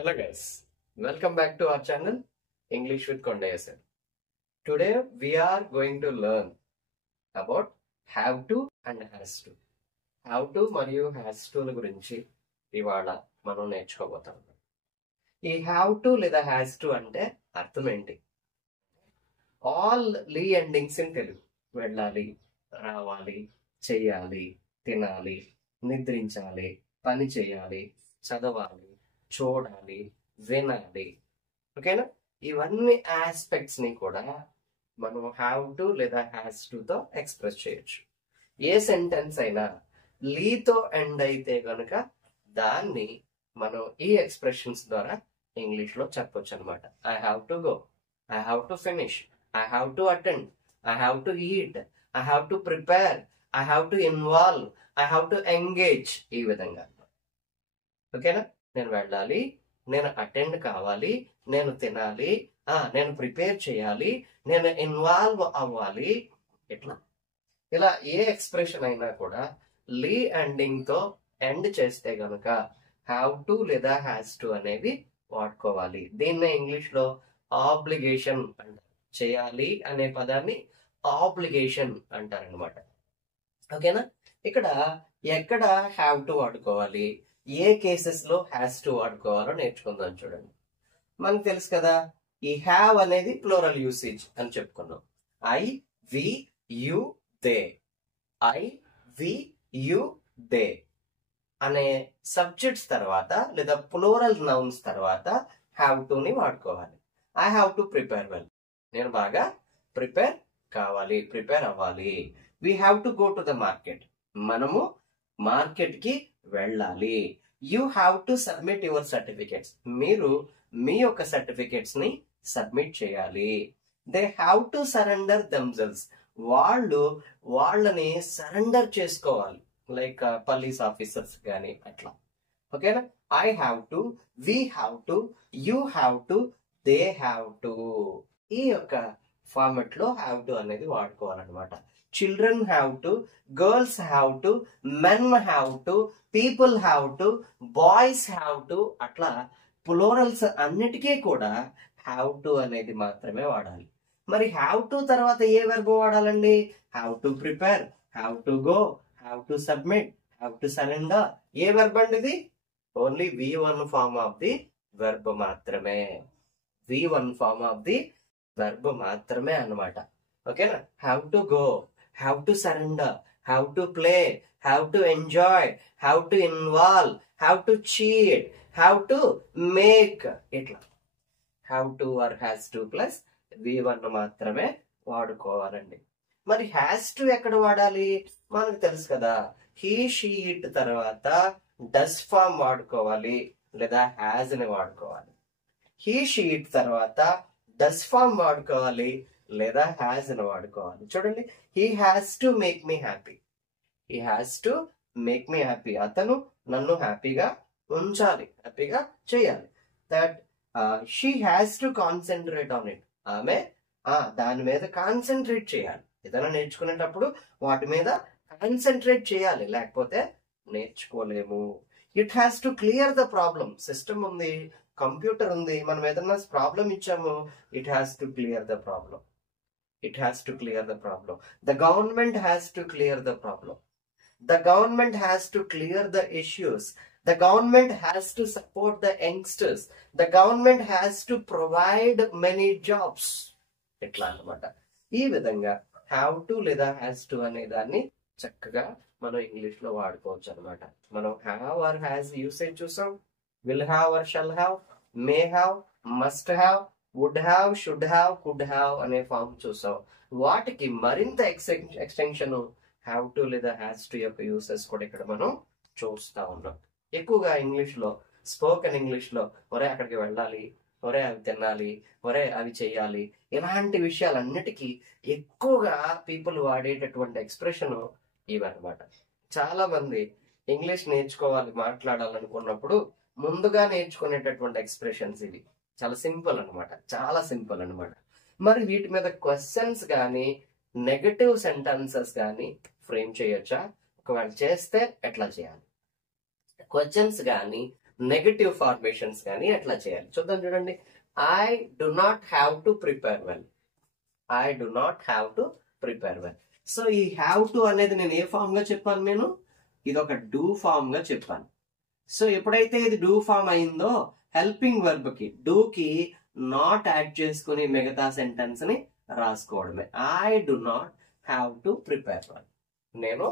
Hello guys, welcome back to our channel English with Kondaya sir. Today we are going to learn about have to and has to. Have to మరియు has to ల గురించి ఇవాళ మనం నేర్చుకోబోతాం. ఈ have to లేదా has to అంటే అర్థం ఏంటి? ఆల్ లీ ఎండింగ్స్ ఇన్ తెలుగు. వెళ్ళాలి, రావాలి, చెయ్యాలి, తినాలి, నిద్రించాలి, పని చేయాలి, చదవాలి, చూడాలి, వినాలి. ఓకేనా? ఇవన్నీ ఆస్పెక్ట్స్ ని కూడా మనం హ్యావ్ టు లేదా హ్యాస్ టు తో ఎక్స్ప్రెస్ చేయొచ్చు. ఏ సెంటెన్స్ అయినా లీతో ఎండ్ అయితే గనుక దాన్ని మనం ఈ ఎక్స్ప్రెషన్స్ ద్వారా ఇంగ్లీష్ లో చెప్పొచ్చు అనమాట. I have to go, I have to finish, I have to attend, I have to eat, I have to prepare, I have to involve, I have to engage. ఈ విధంగా ఓకేనా? నేను వెళ్ళాలి, నేను అటెండ్ కావాలి, నేను తినాలి, నేను ప్రిపేర్ చేయాలి, నేను ఇన్వాల్వ్ అవ్వాలి. ఇలా ఏ ఎక్స్ప్రెషన్ అయినా కూడా లీ ఎండింగ్ తో ఎండ్ చేస్తే గనుక హ్యావ్ టు లేదా హ్యాస్ టు అనేది వాడుకోవాలి. దీన్నే ఇంగ్లీష్ లో ఆబ్లిగేషన్ అంటారు. చేయాలి అనే పదాన్ని ఆబ్లిగేషన్ అంటారనమాట. ఓకేనా? ఇక్కడ ఎక్కడ హ్యావ్ టు వాడుకోవాలి, ఏ కేసెస్ లో హ్యాస్ టు వాడుకోవాలో నేర్చుకుందాం. చూడండి, మనకు తెలుసు కదా, ఈ హ్యావ్ అనేది ప్లూరల్ యూసేజ్ అని చెప్పుకున్నాం. I, we, you, they. I, we, you, they అనే సబ్జెక్ట్స్ తర్వాత లేదా ప్లూరల్ నౌన్స్ తర్వాత హ్యావ్ టు ని వాడుకోవాలి. I have to prepare well. నేను బాగా ప్రిపేర్ కావాలి, ప్రిపేర్ అవ్వాలి. We have to go to the market. మనము మార్కెట్ కి వెళ్ళాలి. You have to submit your certificates. మీరు మీ యొక్క సర్టిఫికేట్స్ ని సబ్మిట్ చేయాలి. They have to surrender themselves. వాళ్ళు వాళ్ళని సరెండర్ చేసుకోవాలి, లైక్ పోలీస్ ఆఫీసర్స్ కానీ అట్లా. ఓకేనా? I have to, we have to, you have to, they have to. ఈ యొక్క ఫార్మెట్ లో హ్యావ్ టు అనేది వాడుకోవాలన్నమాట. Children have to, girls have to, men have to, people have to, boys have to. అట్లా plurals అన్నిటికీ కూడా have to అనేది మాత్రమే వాడాలి. మరి హ్యావ్ టు తర్వాత ఏ వెర్బ్ వాడాలండి? Have to prepare, have to go, have to submit, have to surrender. ఏ వెర్బ్ అండి ఇది? Only V1 form of the verb మాత్రమే. V1 form of the verb మాత్రమే అన్నమాట. ఓకేనా? Have to go, have to surrender, have to play, have to enjoy, have to involve, have to cheat, have to make. ఇట్లా have to or has to plus V1 మాత్రమే వాడుకోవాలండి. మరి has to ఎక్కడ వాడాలి? మనకు తెలుసు కదా, హీ, షీ, ఇట్ తర్వాత does form వాడుకోవాలి లేదా హ్యాజ్ ని వాడుకోవాలి. హీ, షీ, ఇట్ తర్వాత డస్ ఫార్మ్ వాడుకోవాలి లేదా హ్యాజ్ ని వాడుకోవాలి. చూడండి, he has to make me happy. He has to make me happy. అతను నన్ను హ్యాపీగా ఉంచాలి, హ్యాపీగా చేయాలి. That she has to concentrate on it. ఆమె దాని మీద కాన్సన్ట్రేట్ చేయాలి. ఏదైనా నేర్చుకునేటప్పుడు వాటి మీద కాన్సన్ట్రేట్ చేయాలి, లేకపోతే నేర్చుకోలేము. It has to clear the problem. System ఉంది, కంప్యూటర్ ఉంది, మనం ఏదైనా ప్రాబ్లం ఇచ్చాము, it has to clear the problem. It has to clear the problem. The government has to clear the problem. The government has to clear the issues. The government has to support the youngsters. The government has to provide many jobs. ఇట్లా అన్నమాట. ఈ విధంగా have to లేదా has to అనే దాన్ని చక్కగా మనం English లో వాడుకోవచ్చు అనమాట. మనం హ్యావ్ ఆర్ హ్యాస్ యూసేజ్ చూసాం. Will have or shall have, may have, must have, would have, should have, could have అనే ఫామ్ చూసాం. వాటికి మరింత ఎక్స్టెన్షన్ హ్యావ్ టు లేదా హ్యాస్ టు యొక్క యూసెస్ కూడా ఇక్కడ మనం చూస్తా ఉన్నాం. ఎక్కువగా ఇంగ్లీష్ లో, స్పోకెన్ ఇంగ్లీష్ లో ఒరే అక్కడికి వెళ్ళాలి, ఒరే అవి తినాలి, ఒరే అవి చెయ్యాలి, ఇలాంటి విషయాలన్నిటికీ ఎక్కువగా పీపుల్ వాడేటటువంటి ఎక్స్ప్రెషన్ ఇవన్నమాట. చాలా మంది ఇంగ్లీష్ నేర్చుకోవాలి, మాట్లాడాలనుకున్నప్పుడు ముందుగా నేర్చుకునేటటువంటి ఎక్స్ప్రెషన్స్ ఇవి. చాలా సింపుల్ అనమాట, చాలా సింపుల్ అనమాట. మరి వీటి మీద క్వశ్చన్స్ కానీ నెగటివ్ సెంటెన్సెస్ కానీ ఫ్రేమ్ చేయొచ్చా? ఒకవేళ చేస్తే ఎట్లా చేయాలి? క్వశ్చన్స్ కానీ నెగటివ్ ఫార్మేషన్స్ కానీ ఎట్లా చేయాలి చూద్దాం. చూడండి, I do not have to prepare well. I do not have to prepare well. So ఈ హ్యావ్ టు అనేది నేను ఏ ఫామ్ గా చెప్పాను? నేను ఇది ఒక డూ ఫామ్ గా చెప్పాను. సో ఎప్పుడైతే ఇది డూ ఫామ్ అయిందో హెల్పింగ్ వర్బ్ కి డూ కి నాట్ యాడ్ చేసుకుని మిగతా సెంటెన్స్ ని రాసుకోవడమే. I do not have to prepare well. నేను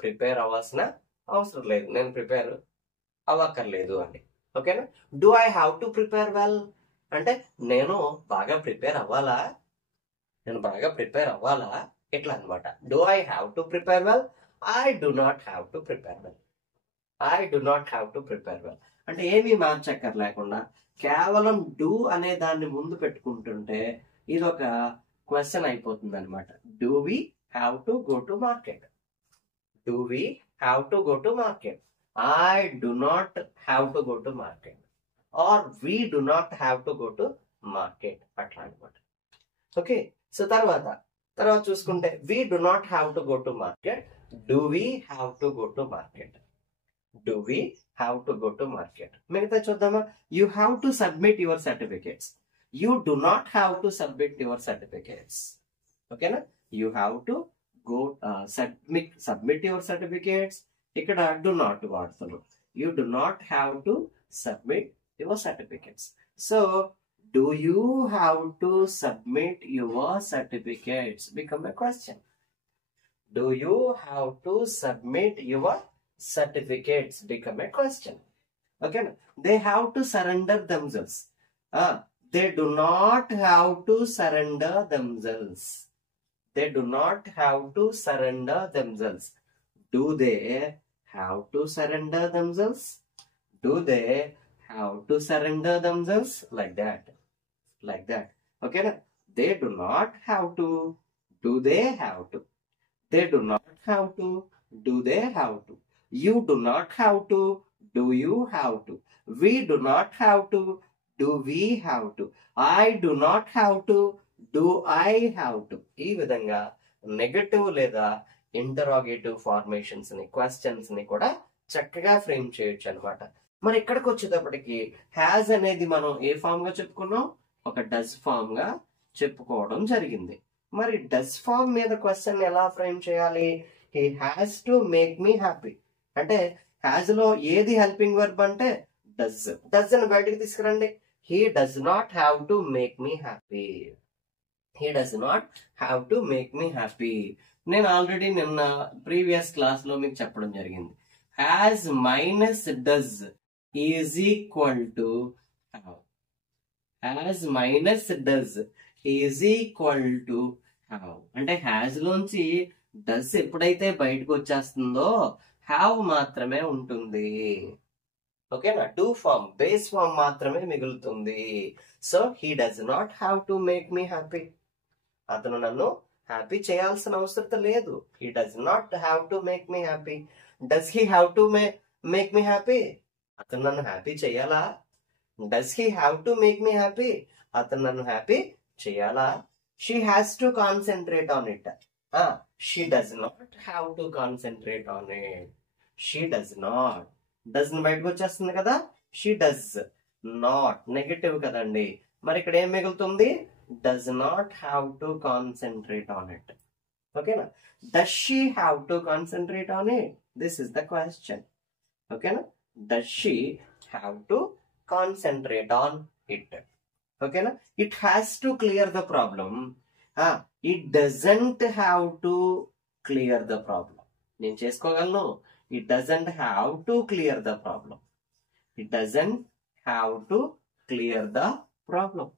ప్రిపేర్ అవ్వాల్సిన అవసరం లేదు, నేను ప్రిపేర్ అవ్వక్కర్లేదు అని. ఓకేనా? Do I have to prepare well అంటే నేను బాగా ప్రిపేర్ అవ్వాలా, నేను బాగా ప్రిపేర్ అవ్వాలా, ఇట్లా అనమాట. Do I have to prepare well, I do not have to prepare well. I do not have to prepare well అంటే ఏమీ మార్చక్కర్ లేకుండా కేవలం డూ అనే దాన్ని ముందు పెట్టుకుంటుంటే ఇది ఒక క్వశ్చన్ అయిపోతుంది అనమాట. Do we have to go to market? Do we have to go to market? I do not have to go to market or we do not have to go to market, అట్లా అనమాట. Okay, so తర్వాత చూసుకుంటే we do not have to go to market, do we have to go to market? Do we have to go to market? మిగతా చూద్దామా? You have to submit your certificates. You do not have to submit your certificates. ఓకేనా? You have to go submit your certificates. ఇక్కడ do not వాడుతున్నాం. You do not have to submit your certificates. So do you have to submit your certificates? Become a question. Do you have to submit your certificates? Become a question. Okay, they have to surrender themselves. They do not have to surrender themselves. They do not have to surrender themselves. Do they have to surrender themselves? Do they have to surrender themselves? Like that. Okay, they do not have to. Do they have to? They do not have to. Do they have to? You do not have to. Do you have to? We do not have to. Do we have to? I do not have to. Do I have to? ఈ విధంగా negative లేదా interrogative formations ని, questions ని కూడా చక్కగా frame చేయొచ్చు అనమాట. మరి ఇక్కడికి వచ్చేటప్పటికి హ్యాజ్ అనేది మనం ఏ ఫామ్ గా చెప్పుకున్నాం? ఒక డస్ ఫామ్ గా చెప్పుకోవడం జరిగింది. మరి డస్ ఫామ్ మీద క్వశ్చన్ ఎలా ఫ్రేమ్ చేయాలి? He has to make me happy అంటే హ్యాజ్ లో ఏది హెల్పింగ్ వర్బ్ అంటే డస్. డస్ అని బయటకు తీసుకురండి. He does not have to make me happy. He does not have to make me happy. నేను ఆల్రెడీ నిన్న ప్రీవియస్ క్లాస్ లో మీకు చెప్పడం జరిగింది. Has minus does is equal to have. Has minus does is equal to have అంటే has లోంచి does ఎప్పుడైతే బయటకు వచ్చేస్తుందో హ్యావ్ మాత్రమే ఉంటుంది. ఓకేనా? డూ ఫామ్, బేస్ ఫామ్ మాత్రమే మిగులుతుంది. So he does not have to make me happy. అతను నన్ను హ్యాపీ చేయాల్సిన అవసరం లేదు. He does not have to make me happy. Does he have to make me happy? అతను నన్ను హ్యాపీ చేయాలా? Does he have to make me happy? అతను నన్ను హ్యాపీ చేయాలా? She has to concentrate on it. She does not have to concentrate on it. She does not. Does బయటకు వచ్చేస్తుంది కదా. She does not negative కదండి. మరి ఇక్కడ ఏం మిగులుతుంది? Does not have to concentrate on it. ఓకేనా? Does she have to concentrate on it? This is the question. ఓకేనా? Does she have to concentrate on it? ఓకేనా? It has to clear the problem. It doesn't have to clear the problem. నేను చేసుకోగలను. It doesn't have to clear the problem. It doesn't have to clear the problem.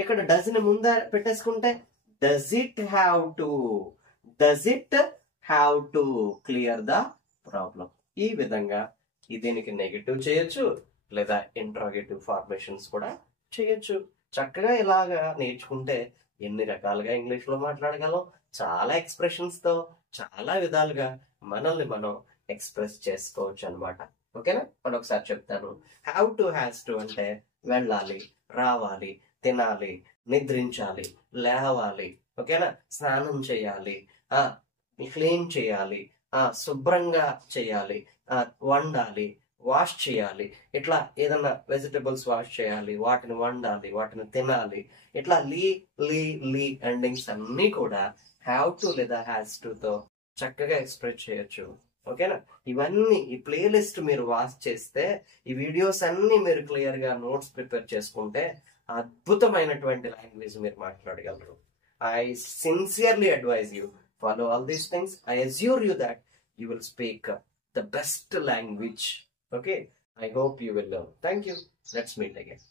ఇక్కడ does ని ముందు పెట్టేసుకుంటే does it have to? Does it have to clear the problem? ఈ విధంగా దీనికి negative చేయొచ్చు లేదా ఇంట్రాగేటివ్ ఫార్మేషన్స్ కూడా చేయొచ్చు. చక్కగా ఇలాగా నేర్చుకుంటే ఎన్ని రకాలుగా ఇంగ్లీష్ లో మాట్లాడగలం. చాలా ఎక్స్ప్రెషన్స్ తో చాలా విధాలుగా మనల్ని మనం ఎక్స్ప్రెస్ చేసుకోవచ్చు అనమాట. ఓకేనా? మరొకసారి చెప్తాను. హ్యావ్ టు, హ్యాస్ టు అంటే వెళ్ళాలి, రావాలి, తినాలి, నిద్రించాలి, లేవాలి. ఓకేనా? స్నానం చేయాలి, క్లీన్ చేయాలి, శుభ్రంగా చేయాలి, వండాలి, వాష్ చేయాలి, ఇట్లా ఏదన్నా వెజిటబుల్స్ వాష్ చేయాలి, వాటిని వండాలి, వాటిని తినాలి, ఇట్లా లీ ఎండింగ్స్ అన్ని కూడా హ్యావ్ టు లేదా హ్యాస్ టు తో చక్కగా ఎక్స్ప్రెస్ చేయొచ్చు. ఓకేనా? ఇవన్నీ ఈ ప్లేలిస్ట్ మీరు వాచ్ చేస్తే, ఈ వీడియోస్ అన్ని మీరు క్లియర్ గా నోట్స్ ప్రిపేర్ చేసుకుంటే అద్భుతమైనటువంటి లాంగ్వేజ్ మీరు మాట్లాడగలరు. I sincerely advise you, follow all these things. I assure you that you will speak the best language. Okay? I hope you will learn. Thank you. Let's meet again.